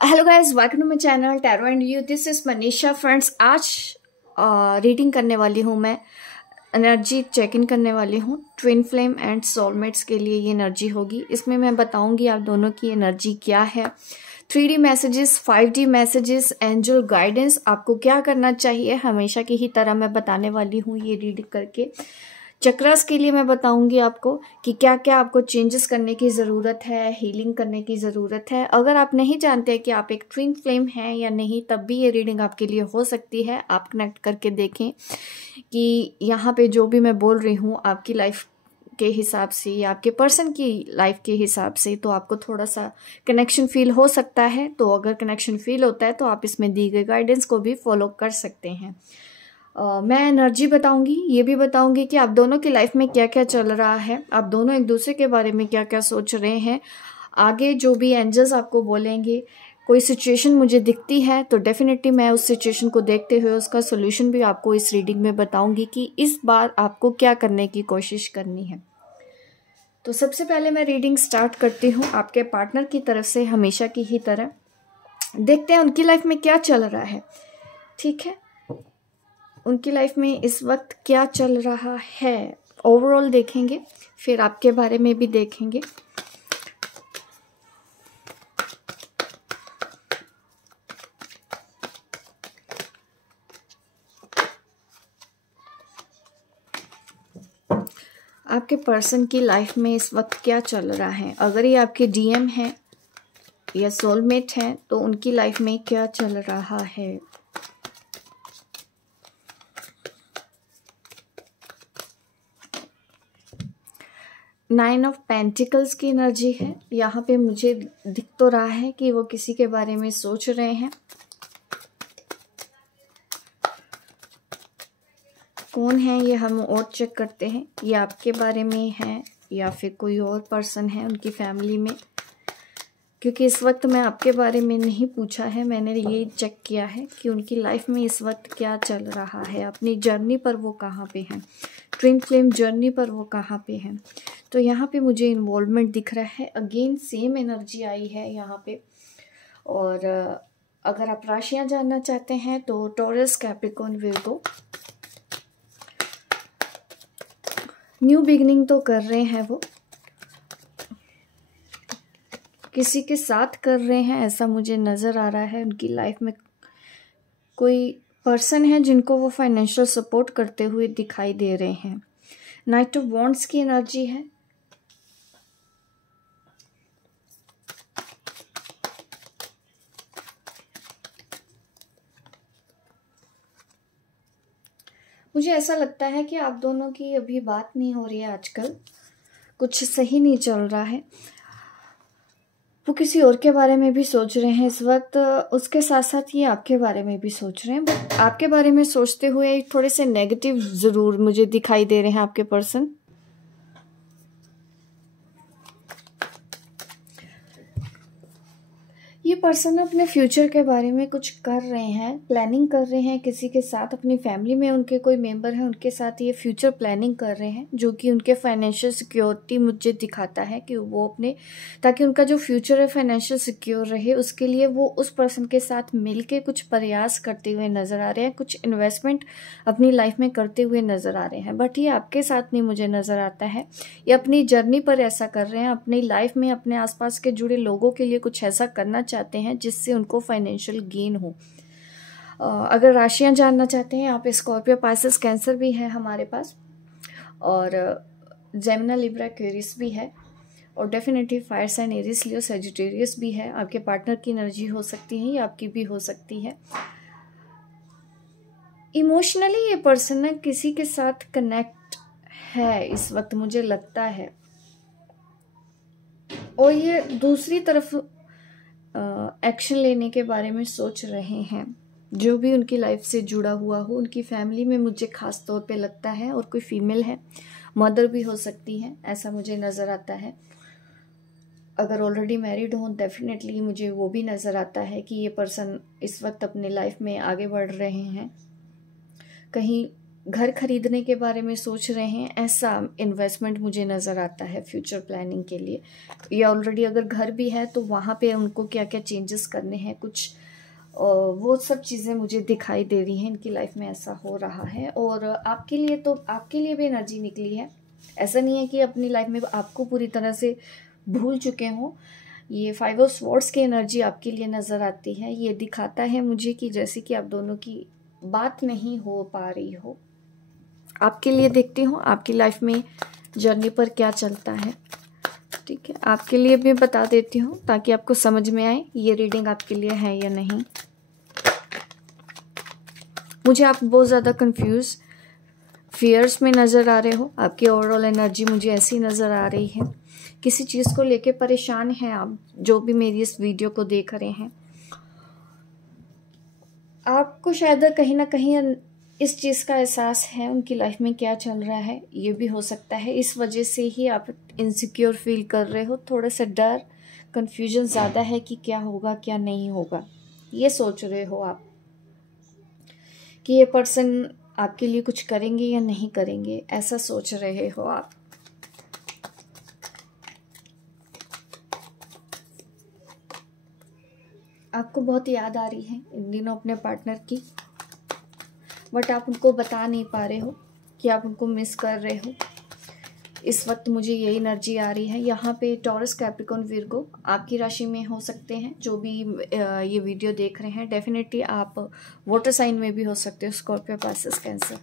Hello guys, welcome to my channel tarot and you. This is Manisha friends. आज reading करने वाली हूँ मैं, एनर्जी चेक इन करने वाली हूँ। ट्विन फ्लेम एंड सोलमेट्स के लिए ये एनर्जी होगी। इसमें मैं बताऊंगी आप दोनों की एनर्जी क्या है, 3D messages, 5D messages, angel guidance, आपको क्या करना चाहिए। हमेशा की ही तरह मैं बताने वाली हूँ ये रीडिंग करके। चक्रास के लिए मैं बताऊंगी आपको कि क्या क्या आपको चेंजेस करने की ज़रूरत है, हीलिंग करने की ज़रूरत है। अगर आप नहीं जानते कि आप एक ट्विन फ्लेम हैं या नहीं, तब भी ये रीडिंग आपके लिए हो सकती है। आप कनेक्ट करके देखें कि यहाँ पे जो भी मैं बोल रही हूँ आपकी लाइफ के हिसाब से या आपके पर्सन की लाइफ के हिसाब से, तो आपको थोड़ा सा कनेक्शन फील हो सकता है। तो अगर कनेक्शन फील होता है तो आप इसमें दी गई गाइडेंस को भी फॉलो कर सकते हैं। मैं एनर्जी बताऊंगी, ये भी बताऊंगी कि आप दोनों की लाइफ में क्या क्या चल रहा है, आप दोनों एक दूसरे के बारे में क्या क्या सोच रहे हैं। आगे जो भी एंजल्स आपको बोलेंगे, कोई सिचुएशन मुझे दिखती है तो डेफिनेटली मैं उस सिचुएशन को देखते हुए उसका सोल्यूशन भी आपको इस रीडिंग में बताऊंगी कि इस बार आपको क्या करने की कोशिश करनी है। तो सबसे पहले मैं रीडिंग स्टार्ट करती हूँ आपके पार्टनर की तरफ से, हमेशा की ही तरह। देखते हैं उनकी लाइफ में क्या चल रहा है। ठीक है, उनकी लाइफ में इस वक्त क्या चल रहा है, ओवरऑल देखेंगे, फिर आपके बारे में भी देखेंगे। आपके पर्सन की लाइफ में इस वक्त क्या चल रहा है। अगर ये आपके डीएम है या सोलमेट है तो उनकी लाइफ में क्या चल रहा है। नाइन ऑफ पेंटिकल्स की एनर्जी है। यहाँ पे मुझे दिख तो रहा है कि वो किसी के बारे में सोच रहे हैं। कौन है ये हम और चेक करते हैं। ये आपके बारे में है या फिर कोई और पर्सन है उनकी फैमिली में, क्योंकि इस वक्त मैं आपके बारे में नहीं पूछा है, मैंने ये चेक किया है कि उनकी लाइफ में इस वक्त क्या चल रहा है, अपनी जर्नी पर वो कहाँ पे हैं, ट्विन फ्लेम जर्नी पर वो कहाँ पे हैं। तो यहाँ पे मुझे इन्वॉल्वमेंट दिख रहा है। अगेन सेम एनर्जी आई है यहाँ पे। और अगर आप राशियाँ जानना चाहते हैं तो taurus, Capricorn, Virgo. New beginning तो कर रहे हैं वो, किसी के साथ कर रहे हैं ऐसा मुझे नज़र आ रहा है। उनकी लाइफ में कोई पर्सन है जिनको वो फाइनेंशियल सपोर्ट करते हुए दिखाई दे रहे हैं। नाइट ऑफ वॉन्ड्स की एनर्जी है। मुझे ऐसा लगता है कि आप दोनों की अभी बात नहीं हो रही है आजकल, कुछ सही नहीं चल रहा है। वो किसी और के बारे में भी सोच रहे हैं इस वक्त, उसके साथ साथ ये आपके बारे में भी सोच रहे हैं। बट आपके बारे में सोचते हुए थोड़े से नेगेटिव ज़रूर मुझे दिखाई दे रहे हैं आपके पर्सन। ये पर्सन अपने फ्यूचर के बारे में कुछ कर रहे हैं, प्लानिंग कर रहे हैं किसी के साथ। अपनी फैमिली में उनके कोई मेंबर है, उनके साथ ये फ्यूचर प्लानिंग कर रहे हैं, जो कि उनके फाइनेंशियल सिक्योरिटी मुझे दिखाता है कि वो अपने, ताकि उनका जो फ्यूचर है फाइनेंशियल सिक्योर रहे, उसके लिए वो उस पर्सन के साथ मिलके कुछ प्रयास करते हुए नज़र आ रहे हैं, कुछ इन्वेस्टमेंट अपनी लाइफ में करते हुए नज़र आ रहे हैं। बट ये आपके साथ नहीं मुझे नज़र आता है। ये अपनी जर्नी पर ऐसा कर रहे हैं, अपनी लाइफ में अपने आसपास के जुड़े लोगों के लिए कुछ ऐसा करना चाहते हैं जिससे उनको फाइनेंशियल गेन हो। अगर राशियां जानना चाहते हैं, यहाँ पे स्कॉर्पियो, पाइसेस, कैंसर भी है हमारे पास, और जेमिनी, लिब्रा, एक्वेरियस भी है, और डेफिनेटली फायर साइन, एरिस, लियो, सजिटेरियस भी है। आपके पार्टनर की एनर्जी हो सकती है या आपकी भी हो सकती है। इमोशनली ये पर्सन ना किसी के साथ कनेक्ट है इस वक्त मुझे लगता है, और ये दूसरी तरफ एक्शन लेने के बारे में सोच रहे हैं, जो भी उनकी लाइफ से जुड़ा हुआ हो। उनकी फैमिली में मुझे खास तौर पे लगता है, और कोई फीमेल है, मदर भी हो सकती है, ऐसा मुझे नज़र आता है। अगर ऑलरेडी मैरिड हो डेफिनेटली मुझे वो भी नज़र आता है कि ये पर्सन इस वक्त अपने लाइफ में आगे बढ़ रहे हैं, कहीं घर खरीदने के बारे में सोच रहे हैं, ऐसा इन्वेस्टमेंट मुझे नज़र आता है फ्यूचर प्लानिंग के लिए। या ऑलरेडी अगर घर भी है तो वहाँ पे उनको क्या क्या चेंजेस करने हैं, कुछ वो सब चीज़ें मुझे दिखाई दे रही हैं। इनकी लाइफ में ऐसा हो रहा है। और आपके लिए तो आपके लिए भी एनर्जी निकली है। ऐसा नहीं है कि अपनी लाइफ में आपको पूरी तरह से भूल चुके हों। ये 5 ऑफ स्वॉर्ड्स की एनर्जी आपके लिए नज़र आती है। ये दिखाता है मुझे कि जैसे कि आप दोनों की बात नहीं हो पा रही हो। आपके लिए देखती हूँ आपकी लाइफ में जर्नी पर क्या चलता है। ठीक है, आपके लिए भी बता देती हूँ ताकि आपको समझ में आए ये रीडिंग आपके लिए है या नहीं। मुझे आप बहुत ज़्यादा कंफ्यूज, फियर्स में नज़र आ रहे हो। आपकी ओवरऑल एनर्जी मुझे ऐसी नज़र आ रही है। किसी चीज़ को लेके परेशान हैं आप, जो भी मेरी इस वीडियो को देख रहे हैं। आपको शायद कहीं ना कहीं इस चीज़ का एहसास है उनकी लाइफ में क्या चल रहा है। ये भी हो सकता है इस वजह से ही आप इनसिक्योर फील कर रहे हो। थोड़ा सा डर, कंफ्यूजन ज़्यादा है कि क्या होगा क्या नहीं होगा। ये सोच रहे हो आप कि ये पर्सन आपके लिए कुछ करेंगे या नहीं करेंगे, ऐसा सोच रहे हो आप। आपको बहुत याद आ रही है इन दिनों अपने पार्टनर की, बट आप उनको बता नहीं पा रहे हो कि आप उनको मिस कर रहे हो। इस वक्त मुझे यही एनर्जी आ रही है। यहाँ पे टॉरस, कैप्रिकॉर्न, विर्गो आपकी राशि में हो सकते हैं। जो भी ये वीडियो देख रहे हैं, डेफिनेटली आप वाटर साइन में भी हो सकते हो, स्कॉर्पियो, पाइसेस, कैंसर।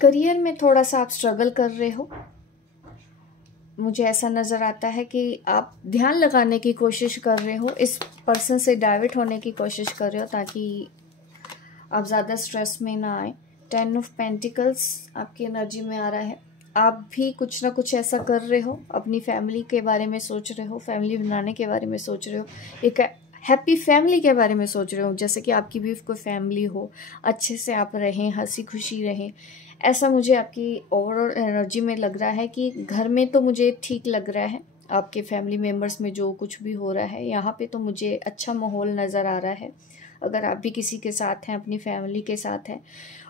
करियर में थोड़ा सा आप स्ट्रगल कर रहे हो। मुझे ऐसा नज़र आता है कि आप ध्यान लगाने की कोशिश कर रहे हो, इस पर्सन से डाइवर्ट होने की कोशिश कर रहे हो ताकि आप ज़्यादा स्ट्रेस में ना आए। 10 ऑफ पेंटिकल्स आपकी एनर्जी में आ रहा है। आप भी कुछ ना कुछ ऐसा कर रहे हो, अपनी फैमिली के बारे में सोच रहे हो, फैमिली बनाने के बारे में सोच रहे हो, एक हैप्पी फैमिली के बारे में सोच रहे हो, जैसे कि आपकी भी कोई फैमिली हो, अच्छे से आप रहें, हंसी खुशी रहें। ऐसा मुझे आपकी ओवरऑल एनर्जी में लग रहा है कि घर में तो मुझे ठीक लग रहा है। आपके फैमिली मेम्बर्स में जो कुछ भी हो रहा है यहाँ पे तो मुझे अच्छा माहौल नज़र आ रहा है। अगर आप भी किसी के साथ हैं, अपनी फैमिली के साथ हैं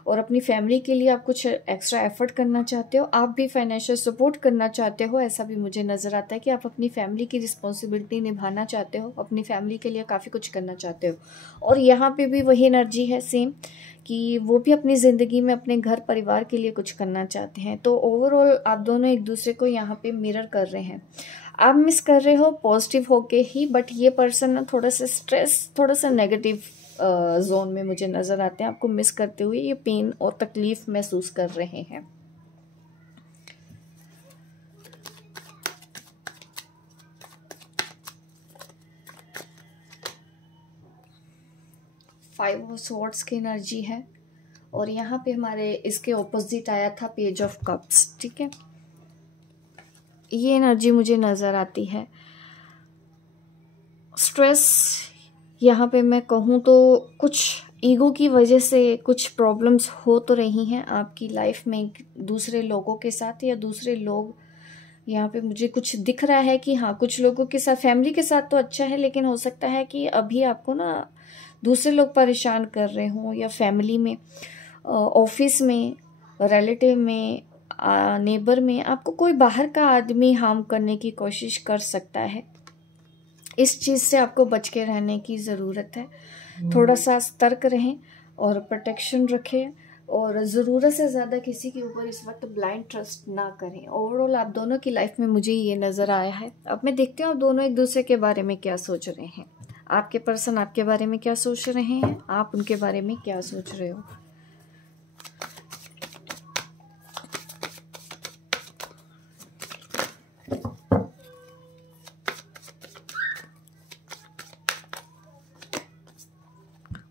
और अपनी फैमिली के लिए आप कुछ एक्स्ट्रा एफर्ट करना चाहते हो, आप भी फाइनेंशियल सपोर्ट करना चाहते हो, ऐसा भी मुझे नज़र आता है कि आप अपनी फैमिली की रिस्पॉन्सिबिलिटी निभाना चाहते हो, अपनी फैमिली के लिए काफ़ी कुछ करना चाहते हो। और यहाँ पे भी वही एनर्जी है सेम कि वो भी अपनी ज़िंदगी में अपने घर परिवार के लिए कुछ करना चाहते हैं। तो ओवरऑल आप दोनों एक दूसरे को यहाँ पे मिरर कर रहे हैं। आप मिस कर रहे हो पॉजिटिव होके ही, बट ये पर्सन ना थोड़ा सा स्ट्रेस, थोड़ा सा नेगेटिव जोन में मुझे नज़र आते हैं। आपको मिस करते हुए ये पेन और तकलीफ महसूस कर रहे हैं। फाइव ऑफ स्वॉर्ड्स की एनर्जी है और यहाँ पे हमारे इसके ऑपोजिट आया था पेज ऑफ कप्स। ठीक है, ये एनर्जी मुझे नज़र आती है। स्ट्रेस यहाँ पे मैं कहूँ तो कुछ ईगो की वजह से कुछ प्रॉब्लम्स हो तो रही हैं आपकी लाइफ में दूसरे लोगों के साथ, या दूसरे लोग यहाँ पे मुझे कुछ दिख रहा है कि हाँ कुछ लोगों के साथ, फैमिली के साथ तो अच्छा है, लेकिन हो सकता है कि अभी आपको ना दूसरे लोग परेशान कर रहे हों, या फैमिली में, ऑफिस में, रिलेटिव में, नेबर में आपको कोई बाहर का आदमी हार्म करने की कोशिश कर सकता है। इस चीज़ से आपको बच के रहने की ज़रूरत है। थोड़ा सा सतर्क रहें और प्रोटेक्शन रखें और ज़रूरत से ज़्यादा किसी के ऊपर इस वक्त ब्लाइंड ट्रस्ट ना करें। ओवरऑल आप दोनों की लाइफ में मुझे ये नज़र आया है। अब मैं देखती हूँ आप दोनों एक दूसरे के बारे में क्या सोच रहे हैं। आपके पर्सन आपके बारे में क्या सोच रहे हैं, आप उनके बारे में क्या सोच रहे हो।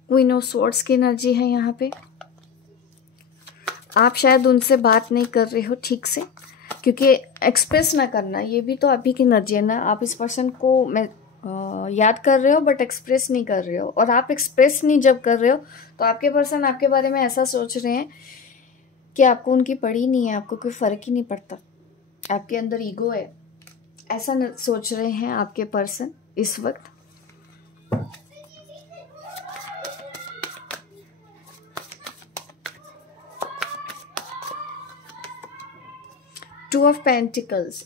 क्वीन ऑफ स्वॉर्ड्स की एनर्जी है यहाँ पे। आप शायद उनसे बात नहीं कर रहे हो ठीक से, क्योंकि एक्सप्रेस ना करना ये भी तो आप ही की एनर्जी है ना। आप इस पर्सन को याद कर रहे हो बट एक्सप्रेस नहीं कर रहे हो, और आप एक्सप्रेस नहीं जब कर रहे हो तो आपके पर्सन आपके बारे में ऐसा सोच रहे हैं कि आपको उनकी पड़ी नहीं है, आपको कोई फर्क ही नहीं पड़ता, आपके अंदर ईगो है, ऐसा सोच रहे हैं आपके पर्सन इस वक्त। ऑफ पेंटिकल्स,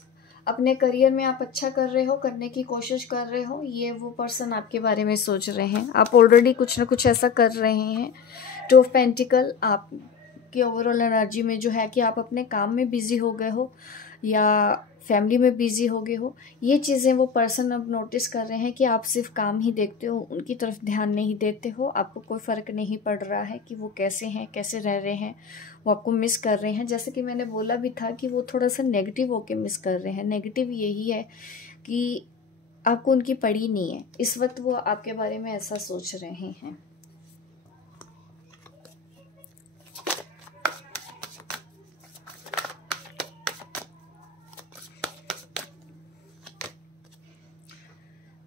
अपने करियर में आप अच्छा कर रहे हो, करने की कोशिश कर रहे हो, ये वो पर्सन आपके बारे में सोच रहे हैं। आप ऑलरेडी कुछ ना कुछ ऐसा कर रहे हैं। टू ऑफ पेंटिकल आपकी ओवरऑल एनर्जी में जो है कि आप अपने काम में बिजी हो गए हो या फैमिली में बिजी हो गए हो। ये चीज़ें वो पर्सन अब नोटिस कर रहे हैं कि आप सिर्फ काम ही देखते हो, उनकी तरफ ध्यान नहीं देते हो। आपको कोई फ़र्क नहीं पड़ रहा है कि वो कैसे हैं, कैसे रह रहे हैं। वो आपको मिस कर रहे हैं। जैसे कि मैंने बोला भी था कि वो थोड़ा सा नेगेटिव होके मिस कर रहे हैं। नेगेटिव यही है कि आपको उनकी पड़ी नहीं है। इस वक्त वो आपके बारे में ऐसा सोच रहे हैं।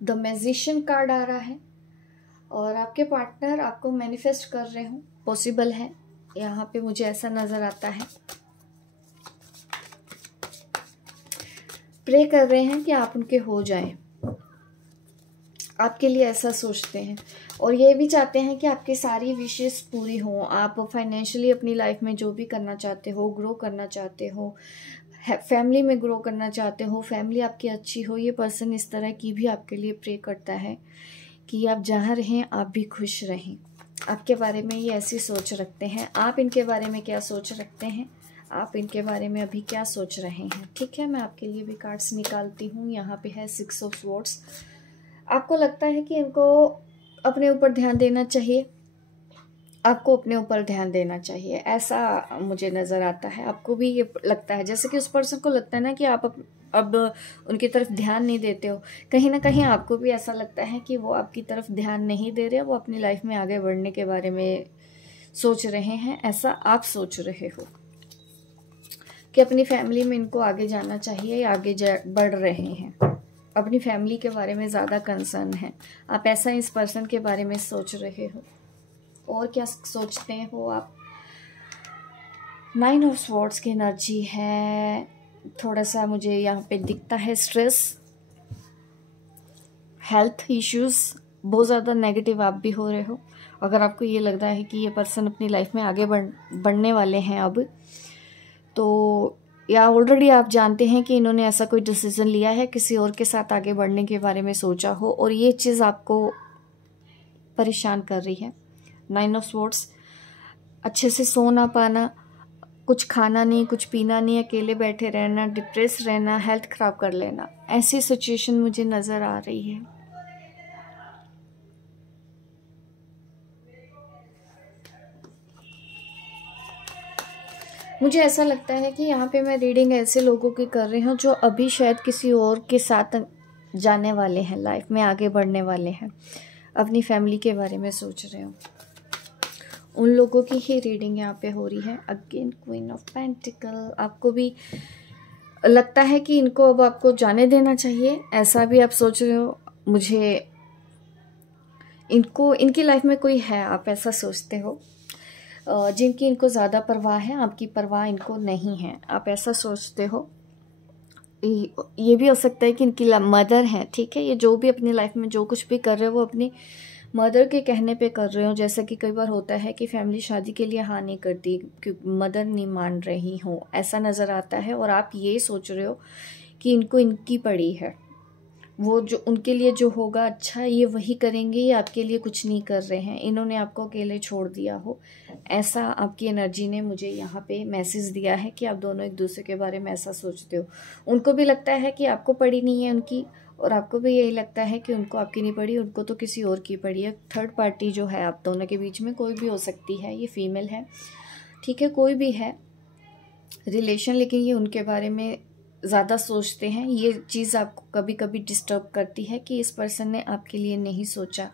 द मैजिशियन कार्ड आ रहा है और आपके पार्टनर आपको मैनिफेस्ट कर रहे हो, पॉसिबल है। यहाँ पे मुझे ऐसा नजर आता है। प्रे कर रहे हैं कि आप उनके हो जाएं, आपके लिए ऐसा सोचते हैं और ये भी चाहते हैं कि आपकी सारी विशेष पूरी हों। आप फाइनेंशियली अपनी लाइफ में जो भी करना चाहते हो, ग्रो करना चाहते हो, फैमिली में ग्रो करना चाहते हो, फैमिली आपकी अच्छी हो, ये पर्सन इस तरह की भी आपके लिए प्रे करता है कि आप जहाँ रहें आप भी खुश रहें। आपके बारे में ये ऐसी सोच रखते हैं। आप इनके बारे में क्या सोच रखते हैं, आप इनके बारे में अभी क्या सोच रहे हैं। ठीक है, मैं आपके लिए भी कार्ड्स निकालती हूँ। यहाँ पे है 6 ऑफ स्वॉर्ड्स। आपको लगता है कि इनको अपने ऊपर ध्यान देना चाहिए, आपको अपने ऊपर ध्यान देना चाहिए, ऐसा मुझे नज़र आता है। आपको भी ये लगता है, जैसे कि उस पर्सन को लगता है ना कि आप अब उनकी तरफ ध्यान नहीं देते हो। कहीं ना कहीं आपको भी ऐसा लगता है कि वो आपकी तरफ ध्यान नहीं दे रहे, वो अपनी लाइफ में आगे बढ़ने के बारे में सोच रहे हैं। ऐसा आप सोच रहे हो कि अपनी फैमिली में इनको आगे जाना चाहिए या आगे बढ़ रहे हैं। अपनी फैमिली के बारे में ज़्यादा कंसर्न है आप, ऐसा इस पर्सन के बारे में सोच रहे हो। और क्या सोचते हो आप? 9 ऑफ स्वॉर्ड्स की एनर्जी है। थोड़ा सा मुझे यहाँ पे दिखता है स्ट्रेस, हेल्थ इश्यूज, बहुत ज़्यादा नेगेटिव आप भी हो रहे हो। अगर आपको ये लग रहा है कि ये पर्सन अपनी लाइफ में आगे बढ़ने वाले हैं अब, तो या ऑलरेडी आप जानते हैं कि इन्होंने ऐसा कोई डिसीजन लिया है, किसी और के साथ आगे बढ़ने के बारे में सोचा हो और ये चीज़ आपको परेशान कर रही है। 9 ऑफ स्वॉर्ड्स, अच्छे से सो ना पाना, कुछ खाना नहीं, कुछ पीना नहीं, अकेले बैठे रहना, डिप्रेस रहना, हेल्थ खराब कर लेना, ऐसी सिचुएशन मुझे नज़र आ रही है। मुझे ऐसा लगता है कि यहाँ पे मैं रीडिंग ऐसे लोगों की कर रही हूँ जो अभी शायद किसी और के साथ जाने वाले हैं, लाइफ में आगे बढ़ने वाले हैं, अपनी फैमिली के बारे में सोच रहे हो। उन लोगों की ही रीडिंग यहाँ पे हो रही है। अगेन क्वीन ऑफ पेंटिकल, आपको भी लगता है कि इनको अब आपको जाने देना चाहिए, ऐसा भी आप सोच रहे हो। मुझे इनकी लाइफ में कोई है, आप ऐसा सोचते हो, जिनकी इनको ज़्यादा परवाह है, आपकी परवाह इनको नहीं है, आप ऐसा सोचते हो। ये भी हो सकता है कि इनकी मदर है, ठीक है। ये जो भी अपनी लाइफ में जो कुछ भी कर रहे हो वो अपनी मदर के कहने पे कर रहे हो। जैसा कि कई बार होता है कि फैमिली शादी के लिए हाँ नहीं करती क्योंकि मदर नहीं मान रही हो, ऐसा नज़र आता है। और आप ये सोच रहे हो कि इनको इनकी पड़ी है, वो जो उनके लिए जो होगा अच्छा ये वही करेंगे, ये आपके लिए कुछ नहीं कर रहे हैं, इन्होंने आपको अकेले छोड़ दिया हो, ऐसा आपकी एनर्जी ने मुझे यहाँ पे मैसेज दिया है कि आप दोनों एक दूसरे के बारे में ऐसा सोचते हो। उनको भी लगता है कि आपको पड़ी नहीं है उनकी, और आपको भी यही लगता है कि उनको आपकी नहीं पड़ी, उनको तो किसी और की पड़ी है। थर्ड पार्टी जो है आप दोनों के बीच में कोई भी हो सकती है, ये फीमेल है, ठीक है, कोई भी है रिलेशन, लेकिन ये उनके बारे में ज़्यादा सोचते हैं। ये चीज़ आपको कभी कभी डिस्टर्ब करती है कि इस पर्सन ने आपके लिए नहीं सोचा,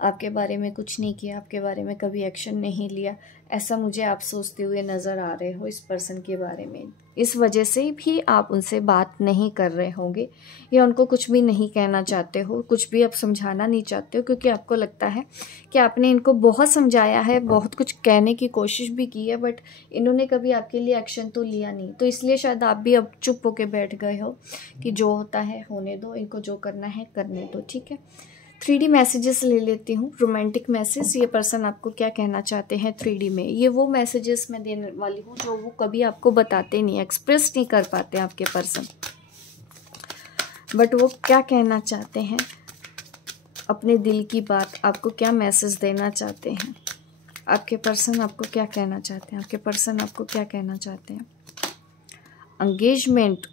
आपके बारे में कुछ नहीं किया, आपके बारे में कभी एक्शन नहीं लिया, ऐसा मुझे आप सोचते हुए नज़र आ रहे हो इस पर्सन के बारे में। इस वजह से भी आप उनसे बात नहीं कर रहे होंगे या उनको कुछ भी नहीं कहना चाहते हो, कुछ भी आप समझाना नहीं चाहते हो, क्योंकि आपको लगता है कि आपने इनको बहुत समझाया है, बहुत कुछ कहने की कोशिश भी की है, बट इन्होंने कभी आपके लिए एक्शन तो लिया नहीं। तो इसलिए शायद आप भी अब चुप होके बैठ गए हो कि जो होता है होने दो, इनको जो करना है करने दो, ठीक है। 3D मैसेजेस ले लेती हूँ। रोमांटिक मैसेज, ये पर्सन आपको क्या कहना चाहते हैं 3D में। ये वो मैसेजेस मैं देने वाली हूँ जो वो कभी आपको बताते नहीं, एक्सप्रेस नहीं कर पाते आपके पर्सन, बट वो क्या कहना चाहते हैं, अपने दिल की बात, आपको क्या मैसेज देना चाहते हैं। आपके पर्सन आपको क्या कहना चाहते हैं, आपके पर्सन आपको क्या कहना चाहते हैं। एंगेजमेंट,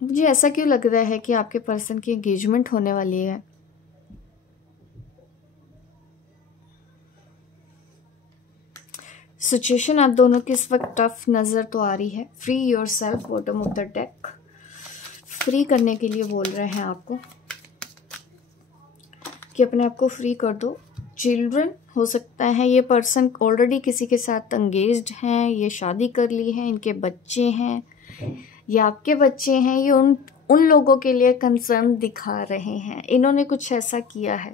मुझे ऐसा क्यों लग रहा है कि आपके पर्सन की एंगेजमेंट होने वाली है। सिचुएशन आप दोनों की इस वक्त टफ नजर तो आ रही है। Free your self, bottom of the deck, free करने के लिए बोल रहे हैं आपको कि अपने आप को फ्री कर दो। चिल्ड्रन हो सकता है ये पर्सन ऑलरेडी किसी के साथ एंगेज्ड हैं, ये शादी कर ली है, इनके बच्चे हैं, ये आपके बच्चे हैं, ये उन लोगों के लिए कंसर्न दिखा रहे हैं। इन्होंने कुछ ऐसा किया है,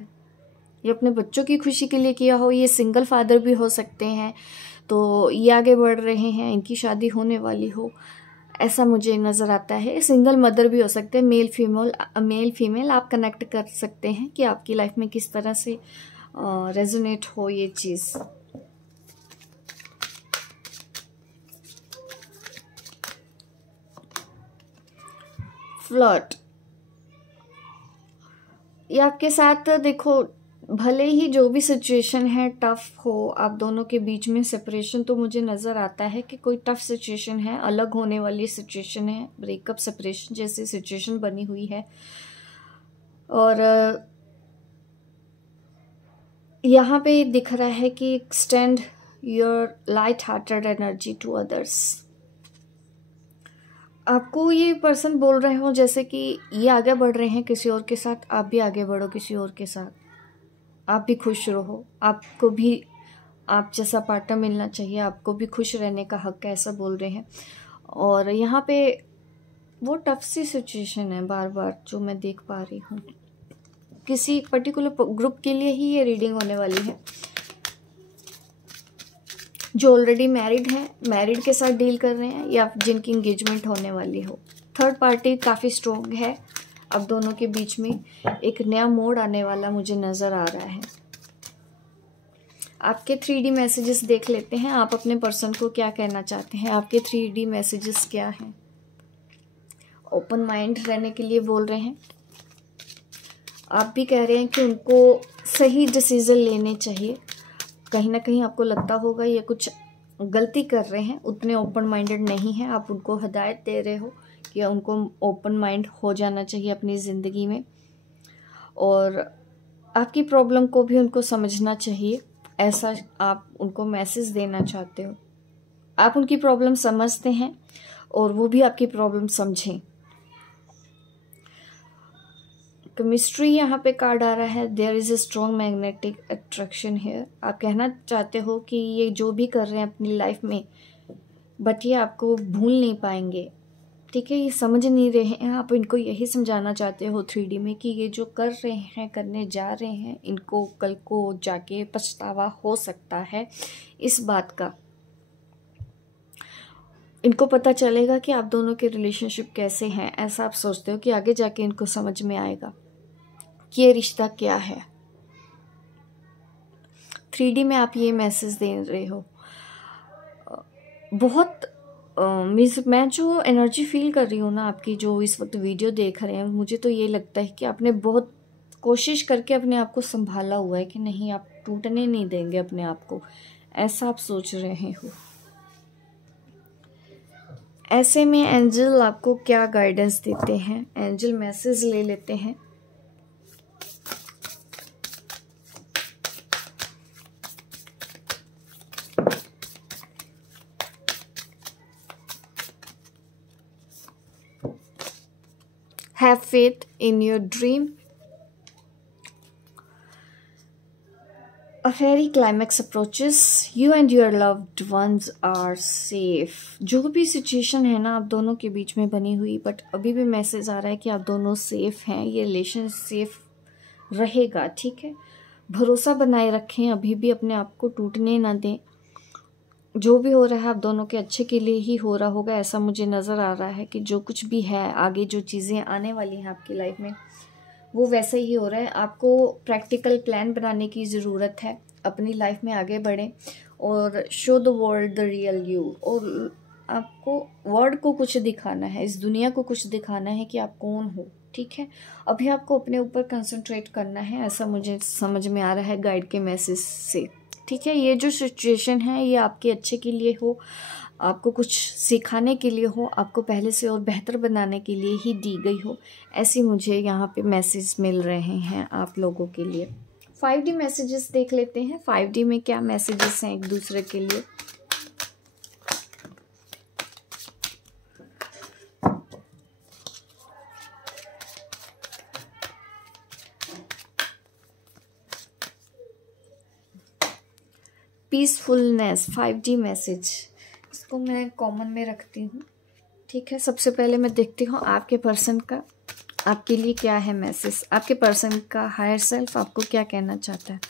ये अपने बच्चों की खुशी के लिए किया हो, ये सिंगल फादर भी हो सकते हैं, तो ये आगे बढ़ रहे हैं, इनकी शादी होने वाली हो, ऐसा मुझे नज़र आता है। सिंगल मदर भी हो सकते हैं, मेल फीमेल आप कनेक्ट कर सकते हैं कि आपकी लाइफ में किस तरह से रेजोनेट हो ये चीज़। फ्लर्ट, ये आपके साथ देखो, भले ही जो भी सिचुएशन है टफ हो आप दोनों के बीच में, सेपरेशन तो मुझे नज़र आता है कि कोई टफ सिचुएशन है, अलग होने वाली सिचुएशन है, ब्रेकअप सेपरेशन जैसी सिचुएशन बनी हुई है। और यहाँ पे दिख रहा है कि extend your light hearted energy to others. आपको ये पर्सन बोल रहे हो जैसे कि ये आगे बढ़ रहे हैं किसी और के साथ, आप भी आगे बढ़ो किसी और के साथ, आप भी खुश रहो, आपको भी आप जैसा पार्टनर मिलना चाहिए, आपको भी खुश रहने का हक है, ऐसा बोल रहे हैं। और यहाँ पे वो टफ सी सिचुएशन है बार बार जो मैं देख पा रही हूँ, किसी पर्टिकुलर ग्रुप के लिए ही ये रीडिंग होने वाली है। जो ऑलरेडी मैरिड हैं, मैरिड के साथ डील कर रहे हैं, या जिनकी एंगेजमेंट होने वाली हो। थर्ड पार्टी काफ़ी स्ट्रॉन्ग है, अब दोनों के बीच में एक नया मोड़ आने वाला मुझे नज़र आ रहा है। आपके 3D मैसेजेस देख लेते हैं, आप अपने पर्सन को क्या कहना चाहते हैं। आपके 3D मैसेजेस क्या हैं। ओपन माइंड रहने के लिए बोल रहे हैं। आप भी कह रहे हैं कि उनको सही डिसीजन लेने चाहिए। कहीं ना कहीं आपको लगता होगा ये कुछ गलती कर रहे हैं, उतने ओपन माइंडेड नहीं है, आप उनको हिदायत दे रहे हो कि उनको ओपन माइंड हो जाना चाहिए अपनी ज़िंदगी में, और आपकी प्रॉब्लम को भी उनको समझना चाहिए, ऐसा आप उनको मैसेज देना चाहते हो। आप उनकी प्रॉब्लम समझते हैं और वो भी आपकी प्रॉब्लम समझें। केमिस्ट्री यहाँ पे कार्ड आ रहा है, there is a strong magnetic attraction here. आप कहना चाहते हो कि ये जो भी कर रहे हैं अपनी लाइफ में, बट ये आपको भूल नहीं पाएंगे, ठीक है, ये समझ नहीं रहे हैं। आप इनको यही समझाना चाहते हो 3D में कि ये जो कर रहे हैं, करने जा रहे हैं, इनको कल को जाके पछतावा हो सकता है इस बात का। इनको पता चलेगा कि आप दोनों के रिलेशनशिप कैसे हैं, ऐसा आप सोचते हो कि आगे जाके इनको समझ में आएगा कि ये रिश्ता क्या है। 3D में आप ये मैसेज दे रहे हो। बहुत मैं जो एनर्जी फील कर रही हूँ ना आपकी, जो इस वक्त वीडियो देख रहे हैं, मुझे तो ये लगता है कि आपने बहुत कोशिश करके अपने आप को संभाला हुआ है कि नहीं आप टूटने नहीं देंगे अपने आप को, ऐसा आप सोच रहे हो। ऐसे में एंजल आपको क्या गाइडेंस देते हैं, एंजल मैसेज ले लेते हैं। Have faith in your dream. A fairy climax approaches. You and your loved ones are safe. जो भी सिचुएशन है ना आप दोनों के बीच में बनी हुई, बट अभी भी मैसेज आ रहा है कि आप दोनों सेफ हैं, ये रिलेशन सेफ रहेगा, ठीक है। भरोसा बनाए रखें, अभी भी अपने आप को टूटने ना दें। जो भी हो रहा है आप दोनों के अच्छे के लिए ही हो रहा होगा, ऐसा मुझे नज़र आ रहा है कि जो कुछ भी है आगे जो चीज़ें आने वाली हैं आपकी लाइफ में वो वैसे ही हो रहा है। आपको प्रैक्टिकल प्लान बनाने की ज़रूरत है, अपनी लाइफ में आगे बढ़ें और show the world the real you. और आपको वर्ल्ड को कुछ दिखाना है, इस दुनिया को कुछ दिखाना है कि आप कौन हो, ठीक है। अभी आपको अपने ऊपर कंसंट्रेट करना है, ऐसा मुझे समझ में आ रहा है गाइड के मैसेज से, ठीक है। ये जो सिचुएशन है ये आपके अच्छे के लिए हो, आपको कुछ सिखाने के लिए हो, आपको पहले से और बेहतर बनाने के लिए ही दी गई हो, ऐसी मुझे यहाँ पे मैसेज मिल रहे हैं आप लोगों के लिए। 5D मैसेजेस देख लेते हैं, 5D में क्या मैसेजेस हैं एक दूसरे के लिए। पीसफुलनेस 5D मैसेज, इसको मैं कॉमन में रखती हूँ, ठीक है। सबसे पहले मैं देखती हूँ आपके पर्सन का आपके लिए क्या है मैसेज। आपके पर्सन का हायर सेल्फ आपको क्या कहना चाहता है,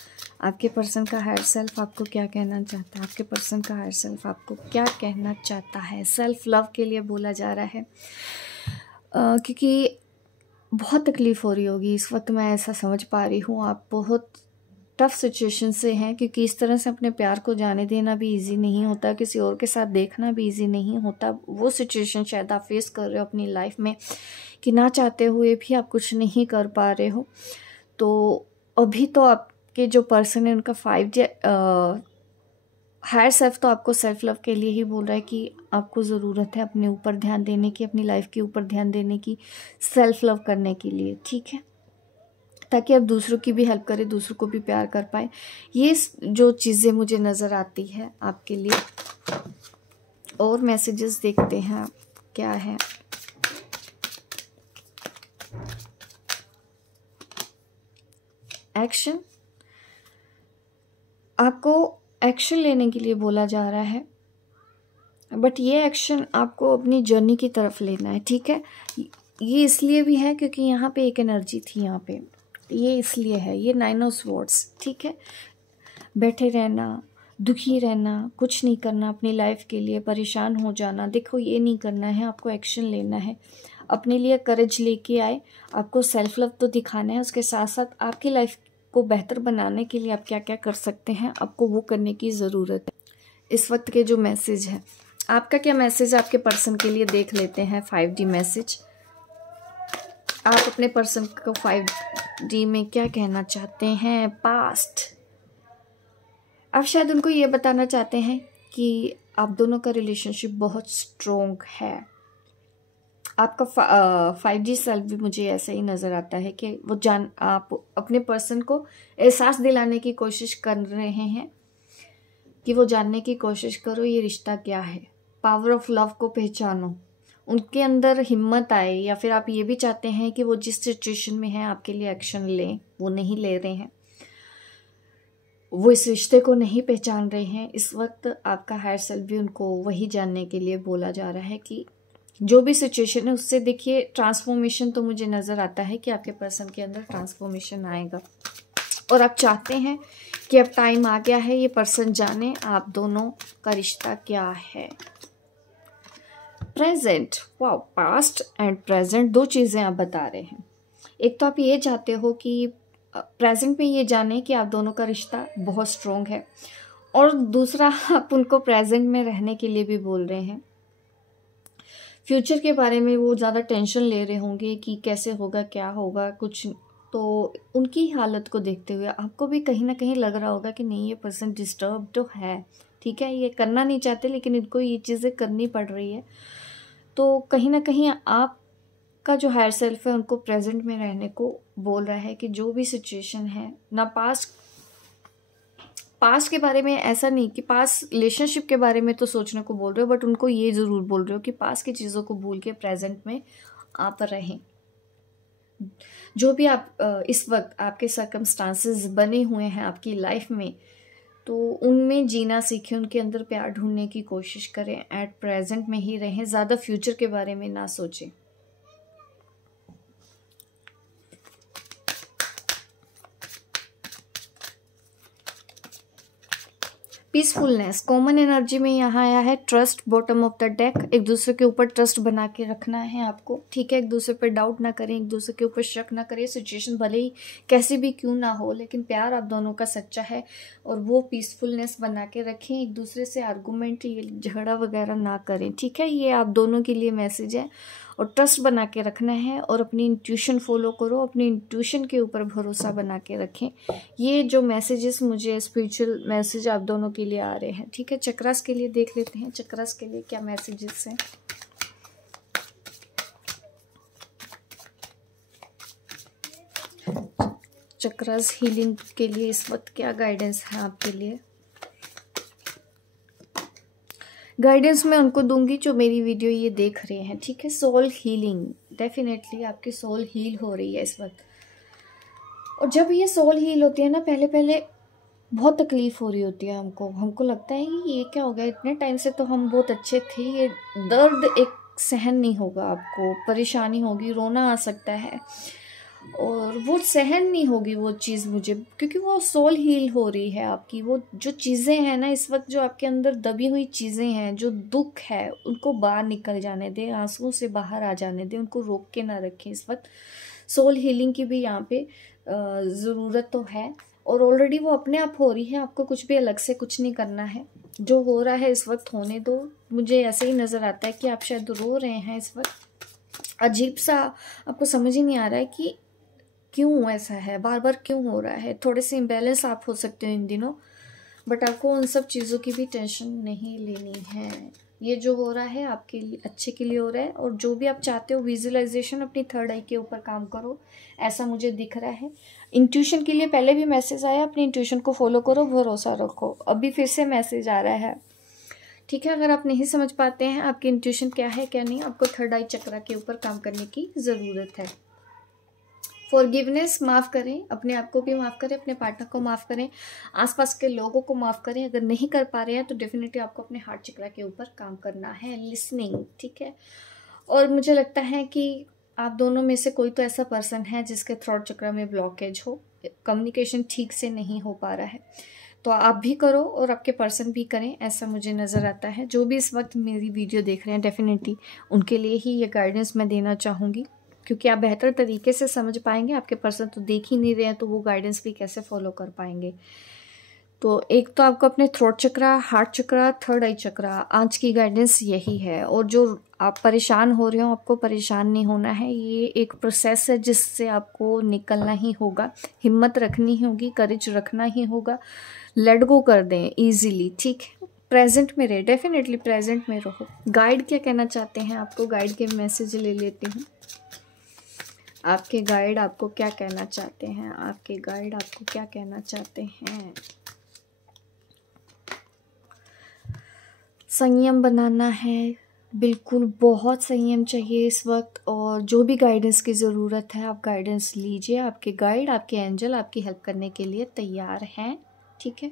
आपके पर्सन का हायर सेल्फ आपको क्या कहना चाहता है, आपके पर्सन का हायर सेल्फ आपको क्या कहना चाहता है। सेल्फ लव के लिए बोला जा रहा है, क्योंकि बहुत तकलीफ़ हो रही होगी इस वक्त, मैं ऐसा समझ पा रही हूँ। आप बहुत टफ सिचुएशन से हैं, क्योंकि इस तरह से अपने प्यार को जाने देना भी इजी नहीं होता, किसी और के साथ देखना भी इजी नहीं होता। वो सिचुएशन शायद आप फेस कर रहे हो अपनी लाइफ में कि ना चाहते हुए भी आप कुछ नहीं कर पा रहे हो। तो अभी तो आपके जो पर्सन है उनका 5D हायर सेल्फ तो आपको सेल्फ लव के लिए ही बोल रहा है कि आपको ज़रूरत है अपने ऊपर ध्यान देने की, अपनी लाइफ के ऊपर ध्यान देने की, सेल्फ लव करने के लिए, ठीक है, ताकि आप दूसरों की भी हेल्प करें, दूसरों को भी प्यार कर पाए। ये जो चीज़ें मुझे नज़र आती है आपके लिए। और मैसेजेस देखते हैं आप क्या है। एक्शन, आपको एक्शन लेने के लिए बोला जा रहा है, बट ये एक्शन आपको अपनी जर्नी की तरफ लेना है, ठीक है। ये इसलिए भी है क्योंकि यहाँ पे एक एनर्जी थी, यहाँ पे ये इसलिए है, ये 9 ऑफ स्वॉर्ड्स, ठीक है। बैठे रहना, दुखी रहना, कुछ नहीं करना अपनी लाइफ के लिए, परेशान हो जाना, देखो ये नहीं करना है, आपको एक्शन लेना है, अपने लिए करेज लेके आए। आपको सेल्फ लव तो दिखाना है, उसके साथ साथ आपकी लाइफ को बेहतर बनाने के लिए आप क्या क्या कर सकते हैं, आपको वो करने की ज़रूरत है। इस वक्त के जो मैसेज है, आपका क्या मैसेज आपके पर्सन के लिए देख लेते हैं। 5D मैसेज, आप अपने पर्सन को 5D में क्या कहना चाहते हैं। पास्ट, आप शायद उनको ये बताना चाहते हैं कि आप दोनों का रिलेशनशिप बहुत स्ट्रोंग है। आपका 5D सेल्फ भी मुझे ऐसा ही नज़र आता है कि वो आप अपने पर्सन को एहसास दिलाने की कोशिश कर रहे हैं कि वो जानने की कोशिश करो ये रिश्ता क्या है, पावर ऑफ लव को पहचानो, उनके अंदर हिम्मत आए। या फिर आप ये भी चाहते हैं कि वो जिस सिचुएशन में है आपके लिए एक्शन लें, वो नहीं ले रहे हैं, वो इस रिश्ते को नहीं पहचान रहे हैं। इस वक्त आपका हायर सेल्फ भी उनको वही जानने के लिए बोला जा रहा है कि जो भी सिचुएशन है उससे देखिए ट्रांसफॉर्मेशन तो मुझे नज़र आता है कि आपके पर्सन के अंदर ट्रांसफॉर्मेशन आएगा, और आप चाहते हैं कि अब टाइम आ गया है ये पर्सन जाने आप दोनों का रिश्ता क्या है। Present, wow, past and present दो चीज़ें आप बता रहे हैं। एक तो आप ये चाहते हो कि प्रेजेंट में ये जाने कि आप दोनों का रिश्ता बहुत स्ट्रोंग है, और दूसरा आप उनको प्रेजेंट में रहने के लिए भी बोल रहे हैं। फ्यूचर के बारे में वो ज़्यादा टेंशन ले रहे होंगे कि कैसे होगा, क्या होगा, कुछ तो उनकी हालत को देखते हुए आपको भी कहीं ना कहीं लग रहा होगा कि नहीं ये पर्सन डिस्टर्ब तो है, ठीक है, ये करना नहीं चाहते लेकिन इनको ये चीज़ें करनी पड़ रही है। तो कहीं ना कहीं आपका जो हायर सेल्फ है उनको प्रेजेंट में रहने को बोल रहा है कि जो भी सिचुएशन है ना, पास्ट के बारे में ऐसा नहीं कि पास्ट रिलेशनशिप के बारे में तो सोचने को बोल रहे हो, बट उनको ये ज़रूर बोल रहे हो कि पास्ट की चीज़ों को भूल के प्रेजेंट में आप रहें। जो भी आप इस वक्त आपके सर्कमस्टांसेस बने हुए हैं आपकी लाइफ में, तो उनमें जीना सीखें, उनके अंदर प्यार ढूंढने की कोशिश करें, एट प्रेजेंट में ही रहें, ज़्यादा फ्यूचर के बारे में ना सोचें। पीसफुलनेस कॉमन एनर्जी में यहाँ आया है। Trust bottom of the deck, एक दूसरे के ऊपर ट्रस्ट बना के रखना है आपको, ठीक है। एक दूसरे पर डाउट ना करें, एक दूसरे के ऊपर शक ना करें। सिचुएशन भले ही कैसी भी क्यों ना हो, लेकिन प्यार आप दोनों का सच्चा है और वो पीसफुलनेस बना के रखें। एक दूसरे से आर्गूमेंट, ये झगड़ा वगैरह ना करें, ठीक है। ये आप दोनों के लिए मैसेज है। और ट्रस्ट बना के रखना है और अपनी इंट्यूशन फॉलो करो, अपनी इंट्यूशन के ऊपर भरोसा बना के रखें। ये जो मैसेजेस मुझे स्पिरिचुअल मैसेज आप दोनों के लिए आ रहे हैं, ठीक है। चक्रास के लिए देख लेते हैं, चक्रास के लिए क्या मैसेजेस हैं। चक्रास हीलिंग के लिए इस वक्त क्या गाइडेंस है आपके लिए। गाइडेंस मैं उनको दूंगी जो मेरी वीडियो ये देख रहे हैं, ठीक है। सोल हीलिंग, डेफिनेटली आपकी सोल हील हो रही है इस वक्त। और जब ये सोल हील होती है ना, पहले पहले बहुत तकलीफ हो रही होती है हमको लगता है कि ये क्या हो गया, इतने टाइम से तो हम बहुत अच्छे थे। ये दर्द एक सहन नहीं होगा, आपको परेशानी होगी, रोना आ सकता है और वो सहन नहीं होगी वो चीज़ मुझे, क्योंकि वो सोल हील हो रही है आपकी। वो जो चीज़ें हैं ना इस वक्त, जो आपके अंदर दबी हुई चीज़ें हैं, जो दुख है, उनको बाहर निकल जाने दें, आंसुओं से बाहर आ जाने दें, उनको रोक के ना रखें इस वक्त। सोल हीलिंग की भी यहाँ पे ज़रूरत तो है और ऑलरेडी वो अपने आप हो रही है। आपको कुछ भी अलग से कुछ नहीं करना है, जो हो रहा है इस वक्त होने दो। मुझे ऐसे ही नज़र आता है कि आप शायद रो रहे हैं इस वक्त। अजीब सा आपको समझ ही नहीं आ रहा है कि क्यों ऐसा है, बार बार क्यों हो रहा है। थोड़े से इम्बैलेंस आप हो सकते हो इन दिनों, बट आपको उन सब चीज़ों की भी टेंशन नहीं लेनी है। ये जो हो रहा है आपके लिए अच्छे के लिए हो रहा है। और जो भी आप चाहते हो, विजुअलाइजेशन अपनी थर्ड आई के ऊपर काम करो, ऐसा मुझे दिख रहा है। इंट्यूशन के लिए पहले भी मैसेज आया, अपनी इंट्यूशन को फॉलो करो, भरोसा रखो। अभी फिर से मैसेज आ रहा है, ठीक है। अगर आप नहीं समझ पाते हैं आपकी इंट्यूशन क्या है क्या नहीं, आपको थर्ड आई चक्रा के ऊपर काम करने की ज़रूरत है। फॉरगिवनेस, माफ़ करें, अपने आप को भी माफ़ करें, अपने पार्टनर को माफ़ करें, आसपास के लोगों को माफ़ करें। अगर नहीं कर पा रहे हैं तो डेफिनेटली आपको अपने हार्ट चक्रा के ऊपर काम करना है। लिसनिंग, ठीक है। और मुझे लगता है कि आप दोनों में से कोई तो ऐसा पर्सन है जिसके थ्रोट चक्रा में ब्लॉकेज हो, कम्युनिकेशन ठीक से नहीं हो पा रहा है, तो आप भी करो और आपके पर्सन भी करें, ऐसा मुझे नज़र आता है। जो भी इस वक्त मेरी वीडियो देख रहे हैं, डेफिनेटली उनके लिए ही ये गाइडेंस मैं देना चाहूँगी, क्योंकि आप बेहतर तरीके से समझ पाएंगे। आपके पर्सन तो देख ही नहीं रहे हैं, तो वो गाइडेंस भी कैसे फॉलो कर पाएंगे। तो एक तो आपको अपने थ्रोट चक्रा, हार्ट चक्रा, थर्ड आई चक्रा, आज की गाइडेंस यही है। और जो आप परेशान हो रहे हो, आपको परेशान नहीं होना है। ये एक प्रोसेस है जिससे आपको निकलना ही होगा, हिम्मत रखनी होगी, करेज रखना ही होगा। लेट गो कर दें ईजीली, ठीक है। प्रेजेंट में रहे, डेफिनेटली प्रेजेंट में रहो। गाइड क्या कहना चाहते हैं आपको, गाइड के मैसेज ले लेती हूँ। आपके गाइड आपको क्या कहना चाहते हैं, आपके गाइड आपको क्या कहना चाहते हैं। संयम बनाना है, बिल्कुल बहुत संयम चाहिए इस वक्त। और जो भी गाइडेंस की ज़रूरत है आप गाइडेंस लीजिए। आपके गाइड, आपके एंजल आपकी हेल्प करने के लिए तैयार हैं, ठीक है।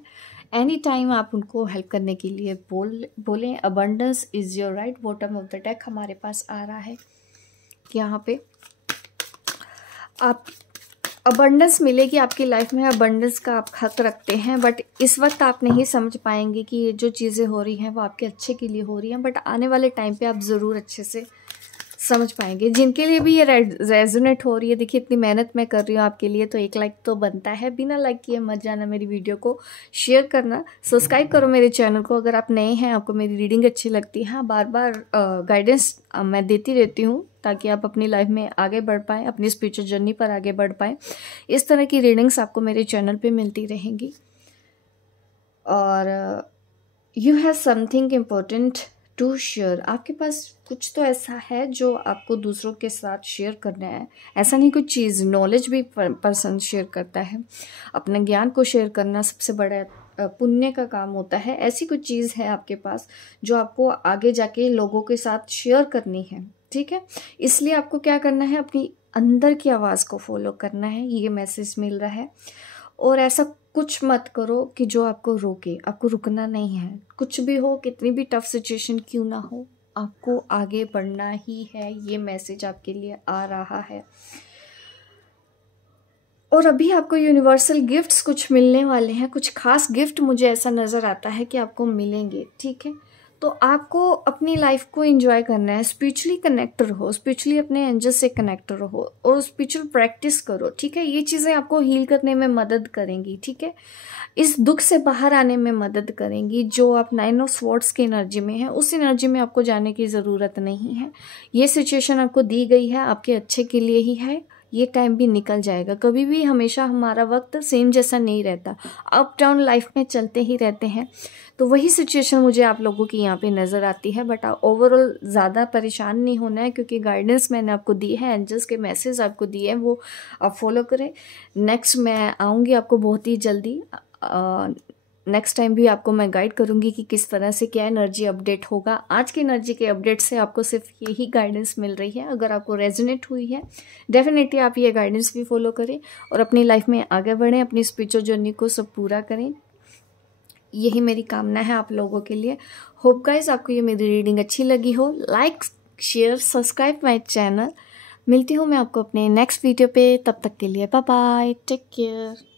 एनी टाइम आप उनको हेल्प करने के लिए बोलें। Abundance is your right, bottom of the deck हमारे पास आ रहा है। यहाँ पे आप अबंडेंस मिलेगी आपकी लाइफ में, अबंडेंस का आप हक रखते हैं। बट इस वक्त आप नहीं समझ पाएंगे कि ये जो चीज़ें हो रही हैं वो आपके अच्छे के लिए हो रही हैं, बट आने वाले टाइम पे आप ज़रूर अच्छे से समझ पाएंगे। जिनके लिए भी ये रेजोनेट हो रही है, देखिए इतनी मेहनत मैं कर रही हूँ आपके लिए, तो एक लाइक तो बनता है। बिना लाइक किए मत जाना, मेरी वीडियो को शेयर करना, सब्सक्राइब करो मेरे चैनल को अगर आप नए हैं, आपको मेरी रीडिंग अच्छी लगती है। हाँ, बार बार गाइडेंस मैं देती रहती हूँ ताकि आप अपनी लाइफ में आगे बढ़ पाएँ, अपनी स्पिरिचुअल जर्नी पर आगे बढ़ पाएँ। इस तरह की रीडिंग्स आपको मेरे चैनल पर मिलती रहेंगी। और you have something important to share, आपके पास कुछ तो ऐसा है जो आपको दूसरों के साथ शेयर करना है। ऐसा नहीं कुछ चीज़, नॉलेज भी पर्सन शेयर करता है। अपने ज्ञान को शेयर करना सबसे बड़ा पुण्य का काम होता है। ऐसी कुछ चीज़ है आपके पास जो आपको आगे जाके लोगों के साथ शेयर करनी है, ठीक है। इसलिए आपको क्या करना है, अपनी अंदर की आवाज़ को फॉलो करना है। ये मैसेज मिल रहा है। और ऐसा कुछ मत करो कि जो आपको रोके, आपको रुकना नहीं है। कुछ भी हो, कितनी भी टफ सिचुएशन क्यों ना हो, आपको आगे बढ़ना ही है। ये मैसेज आपके लिए आ रहा है। और अभी आपको यूनिवर्सल गिफ्ट्स कुछ मिलने वाले हैं, कुछ खास गिफ्ट मुझे ऐसा नज़र आता है कि आपको मिलेंगे, ठीक है। तो आपको अपनी लाइफ को एंजॉय करना है, स्पिरिचुअली कनेक्ट रहो, स्पिरिचुअली अपने एंजल से कनेक्ट रहो और स्पिरिचुअल प्रैक्टिस करो, ठीक है। ये चीज़ें आपको हील करने में मदद करेंगी, ठीक है। इस दुख से बाहर आने में मदद करेंगी। जो आप 9 ऑफ स्वॉर्ड्स की एनर्जी में है, उस एनर्जी में आपको जाने की ज़रूरत नहीं है। ये सिचुएशन आपको दी गई है, आपके अच्छे के लिए ही है। ये टाइम भी निकल जाएगा। कभी भी हमेशा हमारा वक्त सेम जैसा नहीं रहता, अप डाउन लाइफ में चलते ही रहते हैं। तो वही सिचुएशन मुझे आप लोगों की यहाँ पे नज़र आती है। बट ओवरऑल ज़्यादा परेशान नहीं होना है, क्योंकि गाइडेंस मैंने आपको दी है, एंजल्स के मैसेज आपको दिए हैं, वो आप फॉलो करें। नेक्स्ट मैं आऊँगी आपको बहुत ही जल्दी। नेक्स्ट टाइम भी आपको मैं गाइड करूंगी कि किस तरह से क्या एनर्जी अपडेट होगा। आज की एनर्जी के अपडेट से आपको सिर्फ यही गाइडेंस मिल रही है। अगर आपको रेजोनेट हुई है, डेफिनेटली आप ये गाइडेंस भी फॉलो करें और अपनी लाइफ में आगे बढ़ें, अपनी स्पिरिचुअल जर्नी को सब पूरा करें। यही मेरी कामना है आप लोगों के लिए। होप गाइस आपको ये मेरी रीडिंग अच्छी लगी हो। Like, share, subscribe my channel. मिलती हूँ मैं आपको अपने नेक्स्ट वीडियो पे। तब तक के लिए बाय बाय, टेक केयर।